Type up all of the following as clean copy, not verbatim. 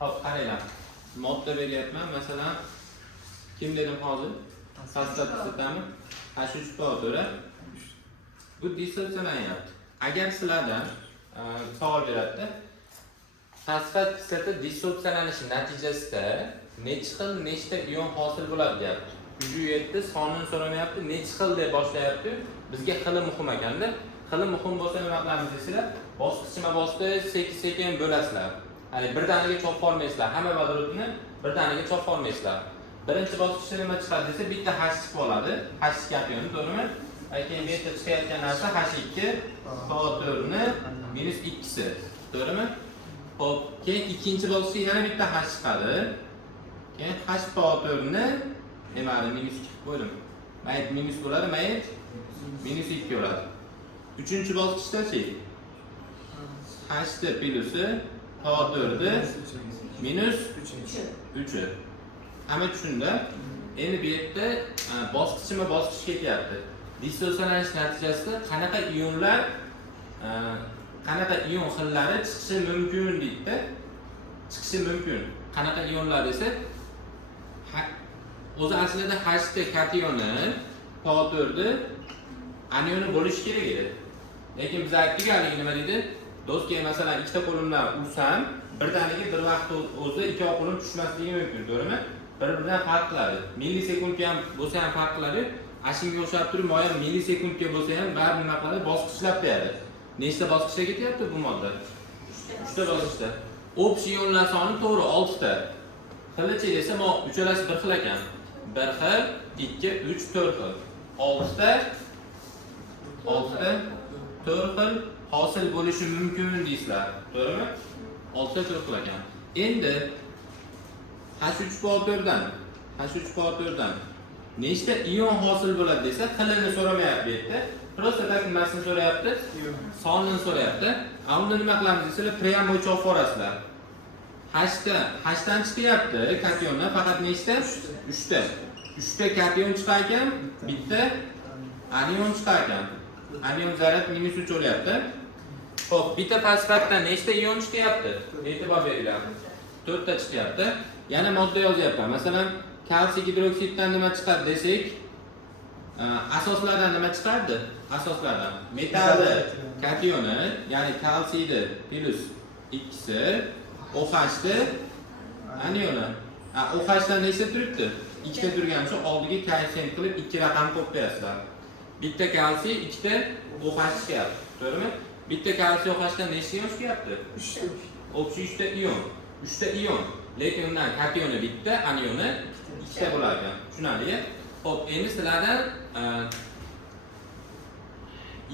Hop, qaranglar. Modda beryapman. Masalan, kim dedim hozir? Fosfatami? H3 bu dissotsiyalanyapti. Agar sizlardan savol beradi, fosfat kislota dissotsiyalanishi natijasida nechta ion hosil bo'ladi deyapti. Bu yerda sonini so'ramayapti, necha xil deb boshlayapti. Bizga xili muhim ekanda, xili muhim bo'lsa nima qilamiz desizlar, bosqichma-bosqich sekin-sekin bo'lasizlar. Hani birdaniga chopib olmaysizlar. Hamma vodorodni birdaniga chopib olmaysizlar. Birinchi bosqichda nima chiqadi desa, bitta H chiqib oladi. H kationi, to'g'rimi? Keyin bu yerda chiqayotgan narsa H2 to4ni -2si. To'g'rimi? Xo'p, keyin ikkinchi bosqichda yana bitta H chiqadi. Keyin H to4ni nimani -2 qo'ydim. Mayt minus bo'ladi, mayt -2 bo'ladi. Uchinchi bosqichda-chi? H plusi to4ni -3. Hamma tushunda. Endi bu yerda bosqichma-bosqich ketyapti. Dissotsiyalanish natijasida qanaqa ion xillari chiqishi mumkin deydi. Chiqishi mumkin. Qanaqa ionlar desa, o'zi aslida H kationi to4ni anioni bo'lishi kerak edi. Lekin biz aytdik hali nima deydi? Do'stga masalan ikkita qo'limdan ursam, birdaniga bir vaqt o'zi ikki qo'lim tushmasligi mumkin, to'g'rimi? Bir-biridan farq qiladi. Millisekundga ham bo'lsa ham farq qiladi. Ashimga o'xshab turib, mo'yan millisekundga bo'lsa ham baribir nima qiladi? Bosqichlab beradi. Nechta bosqichga ketyapti bu modda? 3 ta bosqichda. Общий ionlar soni to'g'ri 6 ta. Xilichi desa, uchalasi bir xil ekan. 1 xil, 2, 3, 4 xil. 6 ta 4 xil hosil bo'lishi mumkin deysizlar. To'g'rimi? 6 ta 4 xil ekan. Endi H3 nechta ion hosil bo'ladi desa, xilini so'ramayapti bu yerda. Prosta tak nimasini so'rayapti? Sonini so'rayapti. Unda nima qilamiz desizlar, pryamoy chopib olasizlar. Hdan chiqyapti kationlar faqat nechta? 3 ta. 3 ta kation chiqar ekan, bitta anion chiqar ekan. Anion zaryad -3 bo'lyapti. Xo'p, bitta fosfatdan nechta ion chiqyapti? E'tibor beringlar. 4 ta chiqyapti. Yana modda yozyapman. Masalan, kalsiy gidroksiddan nima chiqadi desak, asoslardan nima chiqardi? Asoslardan metalli kationi, ya'ni kalsiyni plus 2si, OH'ni anioni. OH'dan nechta turibdi? 2 ta turgani uchun oldiga koeffitsient qilib 2 raqam qo'yib qo'yasizlar. Bitta kalsiy, 2 ta OH chiqyapti. To'g'rimi? Bitta kalsiy OH'dan nechta ion chiqyapti? 3 ta. Общий 3 ta ion. 3 ta ion. Lekin undan kationi bitta, anioni 2 ta bo'lar ekan. Tushunarli? Xo'p, endi sizlardan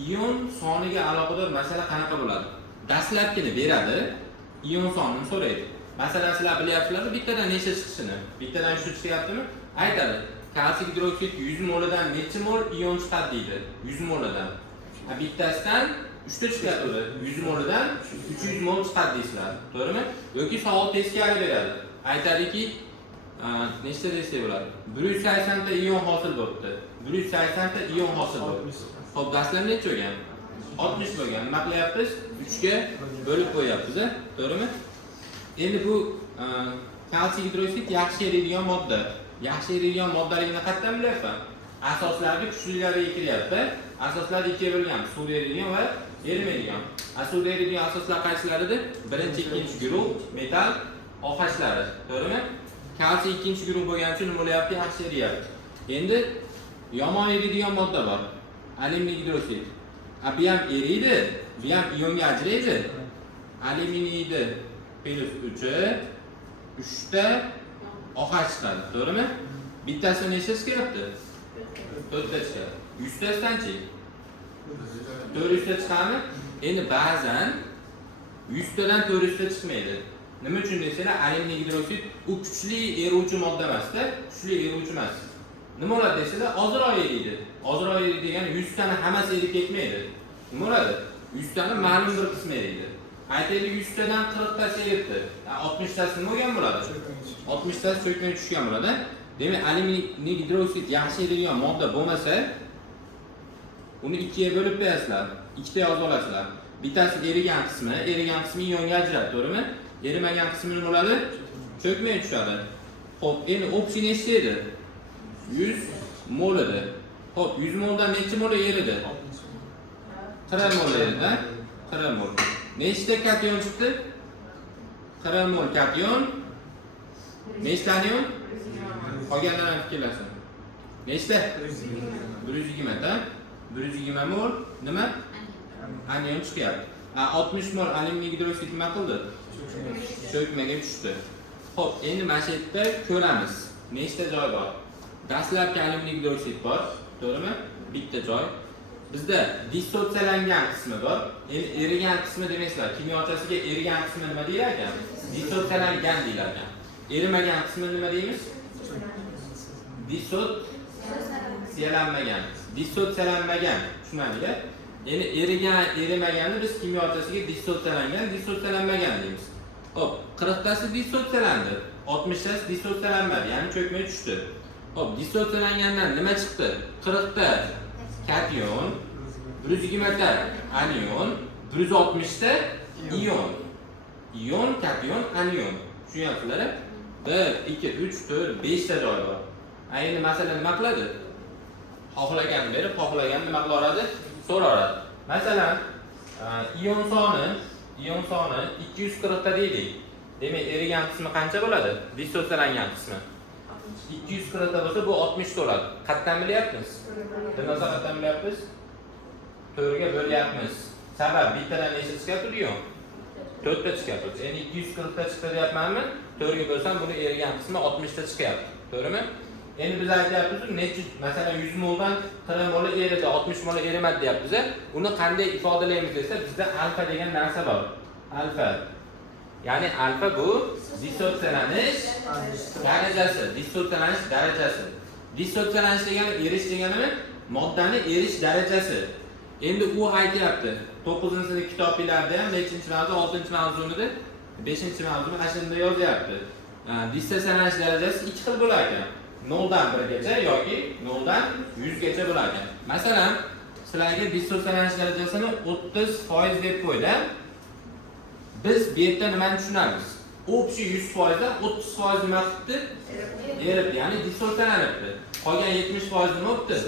ion soniga aloqador masala qanaqa bo'ladi? Dastlabkini beradi, ion sonini so'raydi. Masalan, sizlar bilyapsizlar, bittadan nechta chiqishini? Bittadan shu chiqyaptimi? Aytadi. Kalsiy gidroksid 100 moldan necha mol ion chiqadi deydi. 100 moldan. Bittasidan 3 ta chiqyapti. 100 moldan 300 mol chiqadi deysizlar. To'g'rimi? Yoki savol teskari beradi. Aytadiki, nechta desa bo'ladi? 180 ta ion hosil bo'libdi. 180 ta ion hosil bo'ldi. Xo'p, dastlab necha bo'lgan? 60 bo'lgan. Nima qilyapmiz? 3 ga bo'lib qo'yapmiz, to'g'rimi? Endi bu kalsiy gidroksid yaxshi eriydigan modda. Yaxshi eriydigan moddaligini qayerdan bilyapman? Asoslarga kuchlilariga kiryapti. Asoslar ikkiga bo'lgan: suv eriydigan va erimaydigan. Suv eriydigan asoslar qaysilaridir? Birinchi, ikkinchi guruh metal OH'lari, to'g'rimi? Kalsiy ikkinchi guruh bo'lgani uchun nima bo'lyapti? Yaxshi eriyapti. Endi yomon eriydigan modda bor. Alyuminiy gidroksid. Bu ham eriydi, bu ham ionga ajraydi. Alyuminiyni plus 3 ta OH chiqadi, to'g'rimi? Bittasi nechta chiqyapti? 4 ta chiqadi. 100 tasidanchi? 400 ta chiqadimi? Endi ba'zan 100 tadan 400 ta chiqmaydi. Nima uchun desanglar, alyuminiy gidroksid u kuchli eruvchi modda emas-da, kuchli eruvchi emas. Nima bo'ladi desanglar, ozroq eriydi. Ozroq eriydi degani 100 tani hammasi erib ketmaydi. Nima bo'ladi? 100 tani ma'lum bir qismi eriydi. Aytaylik 100 tadan 40 tasi eribdi. 60 tasi nima bo'lgan bo'ladi? 60 tasi cho'kmay tushgan bo'ladi. Demak, alyuminiy gidroksid yaxshi eriydigan modda bo'lmasa, uni ikkiga bo'lib qo'yasizlar. Ikkita yozib olasizlar. Bittasi erigan qismi ionga ajraladi, to'g'rimi? Erimagan qismi nima bo'ladi? Cho'kmay tushadi. Xo'p, endi общий nechta edi? 100 mol edi. Xo'p, 100 moldan necha mol eridi? 40 mol eridi. 40 mol. Nechta kation chiqdi? 40 mol kation. Nechta anion? Qolganlarni fikrlasin. Nechta? 120 ta. 120 mol nima? Anion chiqyapti. 60 mol alyumin gidroksid nima qildi? Cho'kmaga tushdi. Xo'p, endi mana shu yerda ko'ramiz. Nechta joy bor? Dastlabki alyumin gidroksid bor, to'g'rimi? Bitta joy. Bizda dissotsiyalangan qismi bor. Endi erigan qismi demaysizlar. Kimyochasiga erigan qismi nima deylar ekan? Dissotsiyalangan deylar ekan. Erimagan qismi nima deymiz? Dissotsiyalanmagan. Dissotsiyalanmagan. Tushunadingmi? Endi erigan, erimaganni biz kimyochasiga dissotsiyalangan deymiz. Hop, 40 tasi dissotsiyalandi, 60 tasi dissotsiyalanmadi, ya'ni cho'kmay tushdi. Hop, dissotsiyalangandan nima chiqdi? 40 ta kation, 120 ta anion, 160 ta ion. Ion, kation, anion. Tushunyapsizlar? 1, 2, 3, 4, 5 ta joy bor. Endi masalan nima qiladi? Xohlaganini berib, xohlagan nima qila oladi? So'radi. Masalan, ion soni 240 ta deylik. Demak, erigan qismi qancha bo'ladi? Dissotsiyalangan qismi. 240 ta bo'lsa bu 60 ta bo'ladi. Qatdan bilyapmiz? Nima qatdan bilyapmiz? 4 ga bo'lyapmiz. Sabab bittadan nechta chiqyapti ion? 4 ta chiqyapti. Endi 240 ta chiqdi deyapmanmi? 4 ga bo'lsam buni erigan qismi 60 ta chiqyapti. To'g'rimi? Endi biz aytyapmiz, necha masalan 100 moldan 40 mol eridi, 60 mol erimadi deyapmiz. Uni qanday ifodalaymiz desa, bizda alfa degan narsa bor. Alfa. Ya'ni alfa bu dissotsiyalanish darajasi, dissotsiyalanish darajasi. Dissotsiyalanish degani erish deganimi? Moddani erish darajasi. Endi u aytyapti. 9-sinf kitoblarda ham 5-mavzu, 6-mavzunida, 5-mavzuni mana shunda yozyapti. Dissotsiyalanish darajasi 2 xil bo'lar ekan. 0 dan 1 gacha yoki 0 dan 100 gacha bo'lar ekan. Masalan, sizlarga dissotsiyalanish darajasini 30% deb qo'ydim. Biz bu yerda nimani tushunamiz? Общий 100% dan 30% nima qildi? Eribdi, ya'ni dissotsiyalanibdi. Qolgan 70% nima bo'ldi?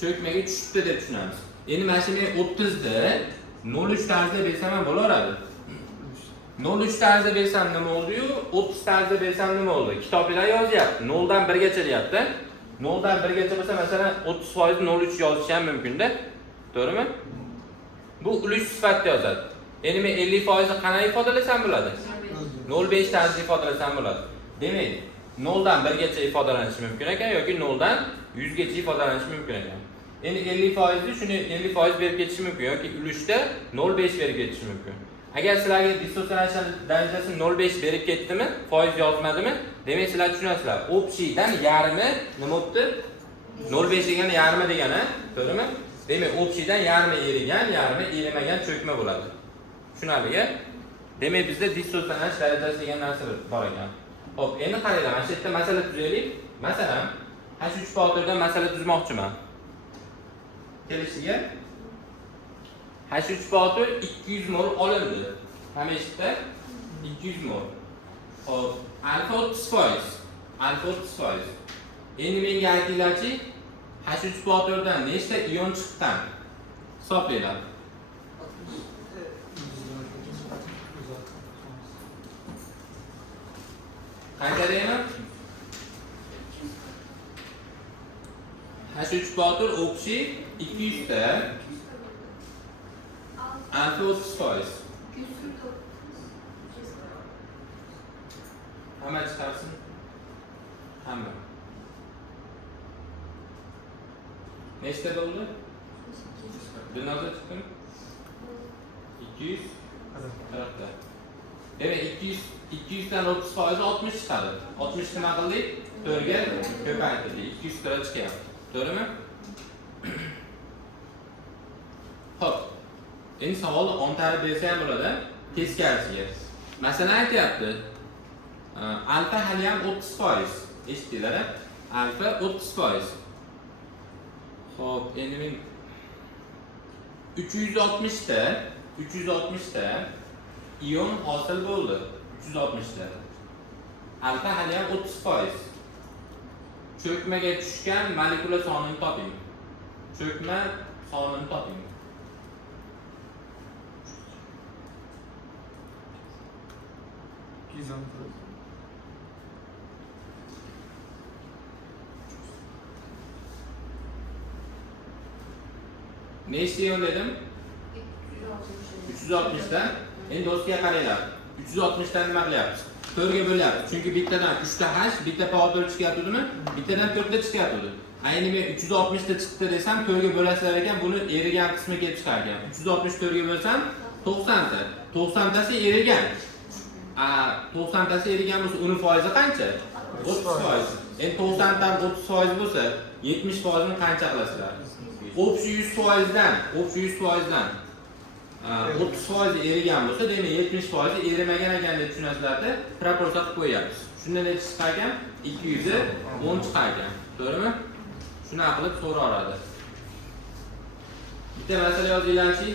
Cho'kmaga tushibdi deb tushunamiz. Endi mana shu men 30 da 0.3 tarzda bersam ham bo'laveradi. 0.3 tarzda bersam nima oldi-yu, 30 tarzda bersam nima oldi? Kitoblar yozyapti. 0 dan 1 gacha deyapti. 0 dan 1 gacha bo'lsa, masalan, 30% 0.3 yozish ham mumkin-da. To'g'rimi? Bu ulush sifatida yozadi. Endi men 50% ni qanday ifodalasam bo'ladi? 0.5 tarzda ifodalasam bo'ladi. Demak, 0 dan 1 gacha ifodalanishi mumkin ekan yoki 0 dan 100 gacha ifodalanishi mumkin ekan. Endi 50% ni shuni 50% berib ketish mumkin yoki ulushda 0.5 berib ketish mumkin. Agar sizlarga dissotsiyalanish darajasi 0.5 berib ketdimi, foiz yozmadimi? Demak, sizlar tushunasizlar. Общийdan yarmi nima bo'ldi? 0.5 degani yarmi degani, to'g'rimi? Demak, общийdan yarmi erigan, yarmi erimagan cho'kma bo'ladi. Tushunarli-ga? Demak, bizda dissotsiyalanish darajasi degan narsa bor ekan. Xo'p, endi qaranglar, mana shu yerda masala tuzaylik. Masalan, H3 faktordan masala tuzmoqchiman. Kelishiga H3 faktor 200 mol olindi. Hameshda 200 mol. Hop, alfa 30%. Alfa 30%. Endi menga aytinglarchi, H3 faktordan nechta ion chiqqan? Hisoblanglar. Qancha deyman? H3 faktor общий 200 ta. Alfa 30%. Hamma chiqarsin. Hamma. Nechta bo'ldi? Dunyoda chiqdimi? 240 ta. Demak, 200 dan 30% 60 chiqadi. 60 nima qildik? 4 ga ko'paytirdik. 200 ta chiqyapti. To'g'rimi? Xo'p. Endi savolni ontarib bersa ham bo'ladi, teskarisiga. Masalan, aytyapti. Alfa hali ham 30%. Eshitdinglar-a? Alfa 30%. Xo'p, endi men 360 ta ion hosil bo'ldi. 360 ta. Albatta hali ham 30%. Cho'kmaga tushgan molekula sonini toping. Cho'kma sonini toping. Nechta ion dedim? 360 dan. Endi do'stga qaranglar. 360 dan nima qilyapmiz? 4 ga bo'lyapmiz. Chunki bittadan 3 ta H, bitta powder chiqyaptimi? Bittadan 4 ta chiqyapti. Ayni men 360 ta chiqdi desam 4 ga bo'lasizlar ekan, buni erigan qismi kelib chiqar ekan. 364 ga bo'lsam 90 ta. 90 tasi erigan. 90 tasi erigan bo'lsa, uning foizi qancha? 30%. Endi 90 dan 30% bo'lsa, 70% ni qancha qilasizlar? O'pshi 100%dan, o'pshi 100%dan 30% erigan bo'lsa, demak 70% erimagan ekan deb tushunasizlarda, proporsiya qilib qo'yapmiz. Shunda necha chiqar ekan? 210 chiqar ekan. To'g'rimi? Shuna qilib so'ra oladi. Bitta masala yozinglarchi.